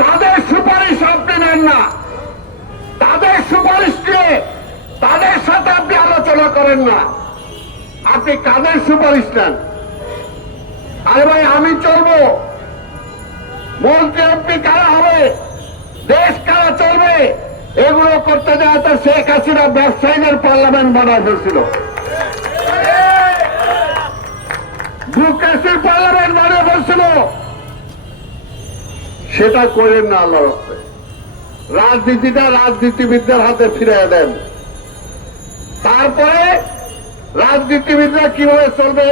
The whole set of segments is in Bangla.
তাদের সুপারিশ আপনি নেন না, তাদের সুপারিশ নিয়ে তাদের সাথে আপনি আলোচনা করেন না, আপনি কাদের সুপারিশ নেন? আরে ভাই, আমি চলবো, মন্ত্রী এমপি কারা হবে, দেশ কারা চলবে, এগুলো করতে যায় তো শেখ হাসিনা ব্যবসায়ীদের পার্লামেন্ট বানায় ফেলছিল, বুকেসির পার্লামেন্ট বানিয়ে ফেলছিল। সেটা করেন না আল্লাহর রাস্তায়। রাজনীতিটা রাজনীতিবিদদের হাতে ফিরিয়ে দেন, তারপরে রাজনীতিবিদরা কিভাবে চলবে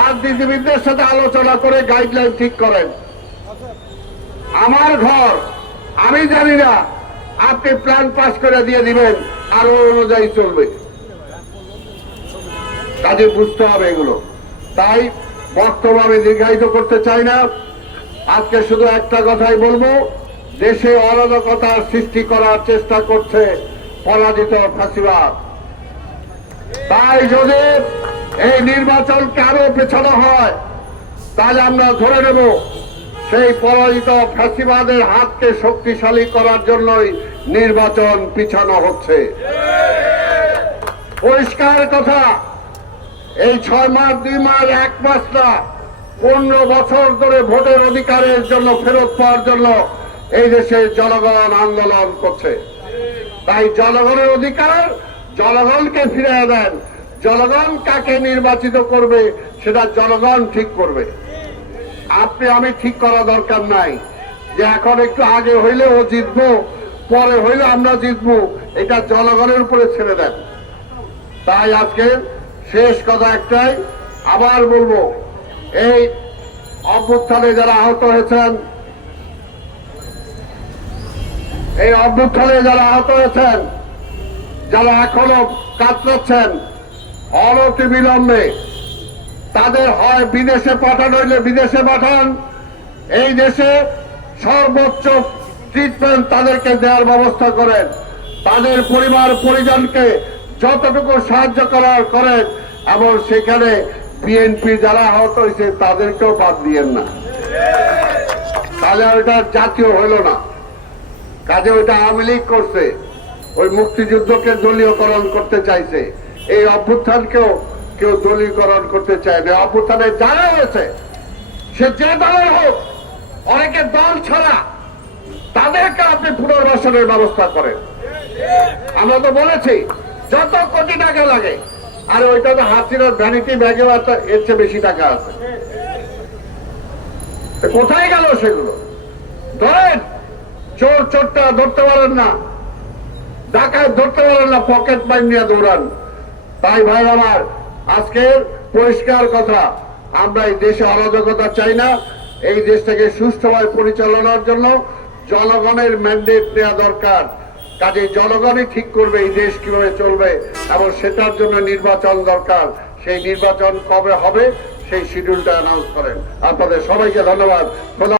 রাজনীতিবিদদের সাথে আলোচনা করে গাইডলাইন ঠিক করেন। আমার ঘর আমি জানি না, আপনি প্ল্যান পাস করে দিয়ে দিবেন আর ওই অনুযায়ী চলবে, কাজে বুঝতে হবে এগুলো। তাই বক্তব্য আমি দীর্ঘায়িত করতে চাই না, আজকে শুধু একটা কথাই বলবো, দেশে অরাজকতার সৃষ্টি করার চেষ্টা করছে পরাজিত ফ্যাসিবাদ। তাই যদি এই নির্বাচনকে আরো পেছানো হয়, তাহলে আমরা ধরে নেব সেই পরাজিত ফ্যাসিবাদের হাতকে শক্তিশালী করার জন্যই নির্বাচন পিছানো হচ্ছে। পরিষ্কার কথা, এই 6 মাস 2 মাস 1 মাস না, 15 বছর ধরে ভোটের অধিকারের জন্য ফেরত পাওয়ার জন্য এই দেশের জনগণ আন্দোলন করছে। তাই জনগণের অধিকার জনগণকে ফিরিয়ে দেন, জনগণ কাকে নির্বাচিত করবে সেটা জনগণ ঠিক করবে। আপনি আমি ঠিক করা দরকার নাই যে এখন একটু আগে হইলে ও জিতবো, পরে হইলে আমরা জিতবো, এটা জনগণের উপরে ছেড়ে দেন। তাই আজকে শেষ কথা একটাই, আবার বলবো, এই অভ্যুত্থানে যারা আহত হয়েছেন, এই অভ্যুত্থানে যারা আহত হয়েছেন, যারা এখনো কাতরাচ্ছেন, অনতিবিলম্বে তাদের হয় বিদেশে পাঠানো হইলে বিদেশে পাঠান, এই দেশে সর্বোচ্চ ট্রিটমেন্ট তাদেরকে দেওয়ার ব্যবস্থা করেন, তাদের পরিবার পরিজনকে যতটুকু সাহায্য করার করেন, এবং সেখানে বিএনপি যারা আহত হয়েছে তাদেরকেও বাদ দিয়েন না, তাহলে ওইটা জাতীয় হইল না। কাজে ওইটা আওয়ামী লীগ করছে, ওই মুক্তিযুদ্ধকে দলীয়করণ করতে চাইছে, এই অভ্যুত্থানকেও কেউ দলীয়করণ করতে চায় না। অভ্যুত্থানে যারা হয়েছে সে যে দলের হোক, অনেকে দল ছাড়া তাদেরকে আপনি পুনর্বাসনের ব্যবস্থা করেন। আমরা তো বলেছি যত কোটি টাকা লাগে, আর ওইটা তো হাসিনার ভ্যানিটি ব্যাগে এর চেয়ে বেশি টাকা আছে, কোথায় গেল সেগুলো? ধরেন চোর চোরটা ধরতে পারেন না, ডাকাত ধরতে পারেন না, পকেট মাইন নিয়ে দৌড়ান। তাই ভাই আমার, আজকের পরিষ্কার কথা, আমরা এই দেশে অরাজকতা চাই না। এই দেশটাকে সুষ্ঠুভাবে পরিচালনার জন্য জনগণের ম্যান্ডেট নেওয়া দরকার। কাজে জনগণই ঠিক করবে এই দেশ কিভাবে চলবে, এবং সেটার জন্য নির্বাচন দরকার। সেই নির্বাচন কবে হবে সেই শিডিউলটা অ্যানাউন্স করেন। আপনাদের সবাইকে ধন্যবাদ।